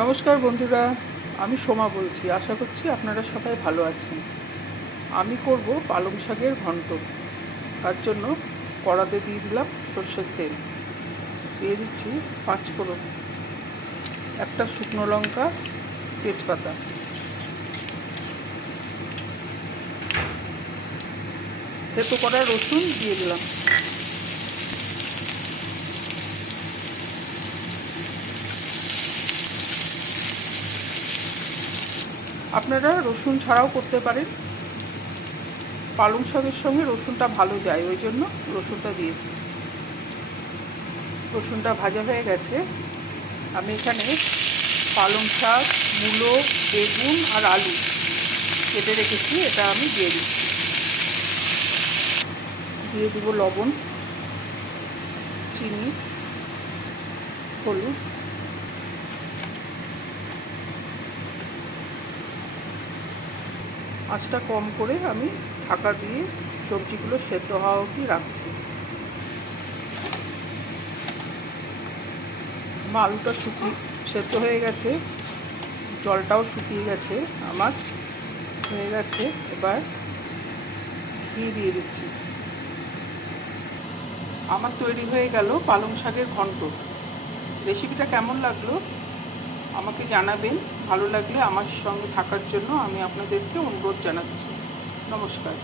নমস্কার বন্ধুরা, আমি সোমা বলছি। আশা করছি আপনারা সবাই ভালো আছেন। আমি করব পালং শাকের ঘন্ট। তার জন্য কড়াতে দিয়ে দিলাম সর্ষের তেল, দিয়ে দিচ্ছি 5 ফোড়ন, একটা শুকনো লঙ্কা, তেজপাতা, থেতো করা রসুন দিয়ে দিলাম। আপনারা রসুন ছাড়াও করতে পারেন, পালং শাকের সঙ্গে রসুনটা ভালো যায়, ওই জন্য রসুনটা দিয়েছি। রসুনটা ভাজা হয়ে গেছে। আমি এখানে পালং শাক, মূলো, বেগুন আর আলু কেটে রেখেছি, এটা আমি দিয়ে দিচ্ছি। দিয়ে দেবো লবণ, চিনি, হলুদ, আঁচটা কম করে আমি ঢাকা দিয়ে সবজিগুলো সেদ্ধ হওয়া অবধি রাখছি। আলুটা সেদ্ধ হয়ে গেছে, জলটাও শুকিয়ে গেছে আমার, হয়ে গেছে। এবার ঘি দিয়ে দিচ্ছি। আমার তৈরি হয়ে গেল পালং শাকের ঘন্ট। রেসিপিটা কেমন লাগলো আমাকে জানাবেন। ভালো লাগলে আমার সঙ্গে থাকার জন্য আমি আপনাদেরকে অনুরোধ জানাচ্ছি। নমস্কার।